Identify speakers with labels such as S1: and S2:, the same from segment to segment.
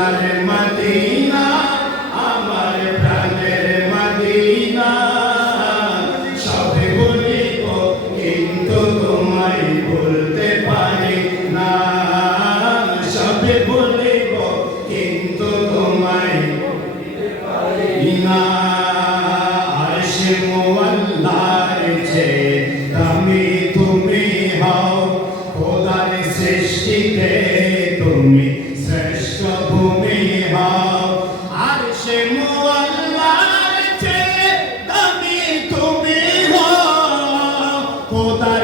S1: সোনার মদিনা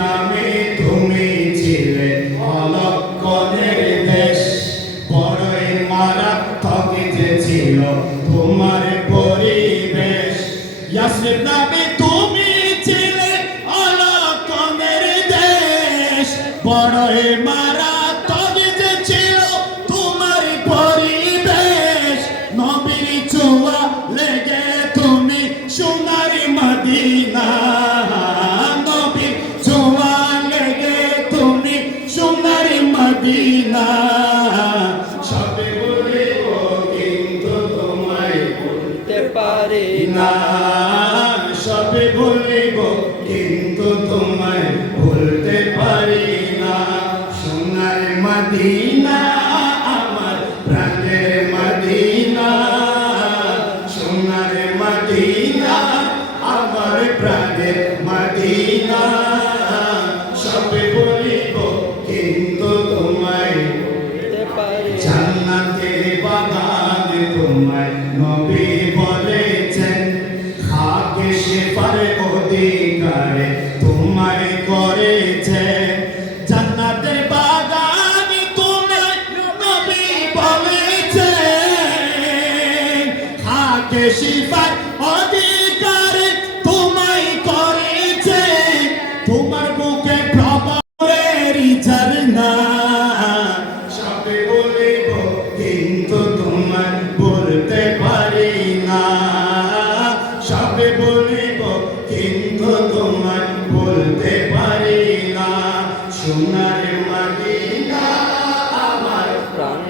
S1: নামে তুমি ছিলে অলক্ষণের দেশ। বড়ই মারাত্মক যে ছিল তোমার পরিবেশ। ইয়াসরিব নামে তুমি ছিলে অলক্ষণের দেশ। বড়ই মারাত্মক মদিনা। সবে বলিব কিন্তু তোমায়
S2: বলতে পারি
S1: না। সবে বলিব কিন্তু তোমায় পারি না। সোনার মদিনা। জান্নাতের বাগান তোমায় নবী করেছে জান্নাতের বাগান তোমায় নবী বলেছেন। খাকে